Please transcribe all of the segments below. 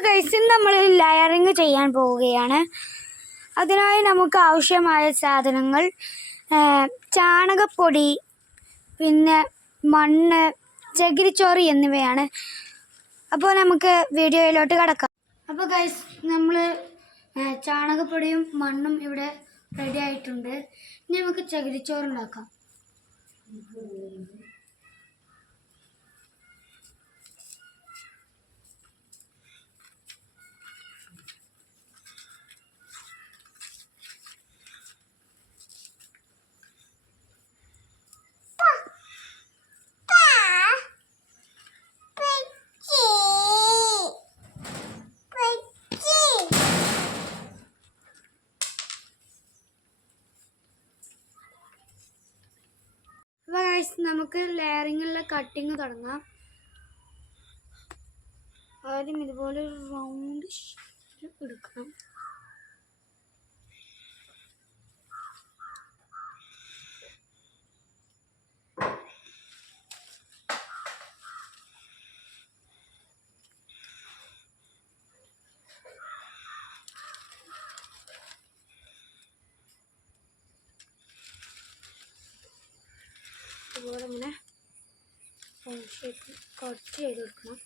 അപ്പോൾ ഗൈസ് നമ്മൾ ലെയറിങ് ചെയ്യാൻ പോവുകയാണ്. അതിനായി നമുക്ക് ആവശ്യമായ സാധനങ്ങൾ ചാണകപ്പൊടി, പിന്നെ മണ്ണ്, ചകിരിച്ചോറ് എന്നിവയാണ്. അപ്പോൾ നമുക്ക് വീഡിയോയിലോട്ട് കടക്കാം. അപ്പോൾ ഗൈസ് നമ്മൾ ചാണകപ്പൊടിയും മണ്ണും ഇവിടെ റെഡി ആയിട്ടുണ്ട്. ഇനി നമുക്ക് ചകിരിച്ചോറ് ഉണ്ടാക്കാം. നമുക്ക് ലെയറിങ്ങുള്ള കട്ടിങ് തുടങ്ങാം. ആദ്യം ഇതുപോലെ റൗണ്ട് എടുക്കണം. അതുപോലെ ഇങ്ങനെ കട്ട് ചെയ്ത് കൊടുക്കണം.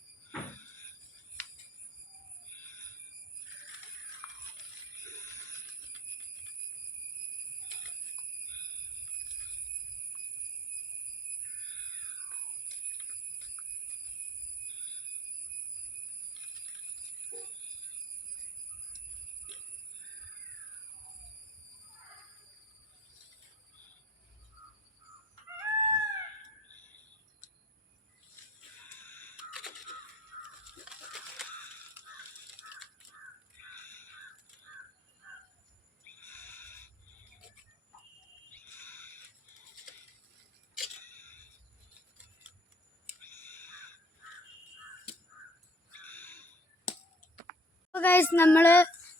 ഗൈസ് നമ്മൾ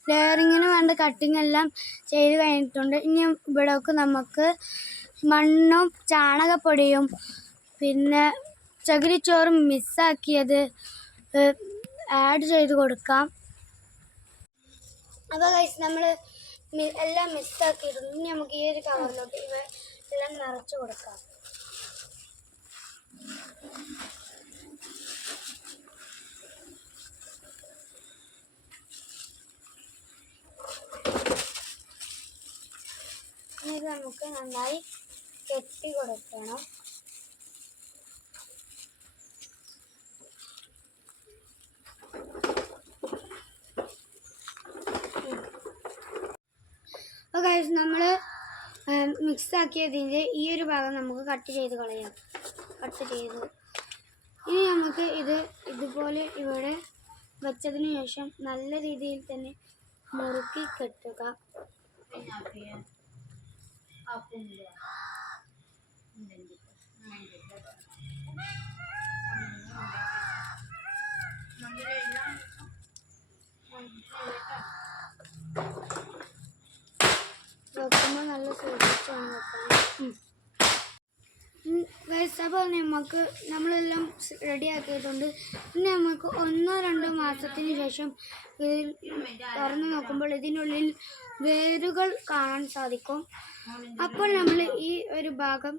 ലെയറിങ്ങിന് വേണ്ട കട്ടിങ് എല്ലാം ചെയ്ത് കഴിഞ്ഞിട്ടുണ്ട്. ഇനി ഇവിടേക്ക് നമുക്ക് മണ്ണും ചാണകപ്പൊടിയും പിന്നെ ചകിരിച്ചോറും മിക്സാക്കിയത് ആഡ് ചെയ്ത് കൊടുക്കാം. അപ്പോൾ ഗൈസ് നമ്മൾ എല്ലാം മിക്സാക്കിയിട്ടുണ്ട്. ഇനി നമുക്ക് ഈ ഒരു കവറിലോട്ട് ഇവ എല്ലാം നിറച്ച് കൊടുക്കാം. ഇത് നമുക്ക് നന്നായി കെട്ടി കൊടുക്കണം. അപ്പോൾ ഗൈസ് നമ്മൾ മിക്സാക്കിയതിൻ്റെ ഈ ഒരു ഭാഗം നമുക്ക് കട്ട് ചെയ്ത് കളയാം. കട്ട് ചെയ്തു ഇനി നമുക്ക് ഇതുപോലെ ഇവിടെ വെച്ചതിന് ശേഷം നല്ല രീതിയിൽ തന്നെ മുറുക്കി കെട്ടുക. വെക്കുമ്പോൾ നല്ല സൂക്ഷിച്ചാണ് വെക്കണം. ഗൈസ് അപ്പോൾ നമ്മളെല്ലാം റെഡിയാക്കിയിട്ടുണ്ട്. ഇനി നമുക്ക് 1-2 മാസത്തിന് ശേഷം തുറന്ന് നോക്കുമ്പോൾ ഇതിനുള്ളിൽ വേരുകൾ കാണാൻ സാധിക്കും. അപ്പോൾ നമ്മൾ ഈ ഒരു ഭാഗം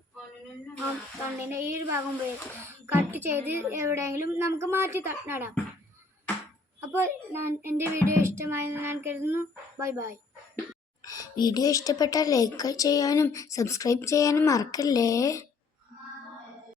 തണ്ടിൻ്റെ ഈ ഒരു ഭാഗം കട്ട് ചെയ്ത് എവിടെയെങ്കിലും നമുക്ക് മാറ്റി നടാം. അപ്പോൾ എൻ്റെ വീഡിയോ ഇഷ്ടമായെന്ന് ഞാൻ കരുതുന്നു. Bye bye. വീഡിയോ ഇഷ്ടപ്പെട്ടാൽ ലൈക്ക് ചെയ്യാനും സബ്സ്ക്രൈബ് ചെയ്യാനും മറക്കല്ലേ.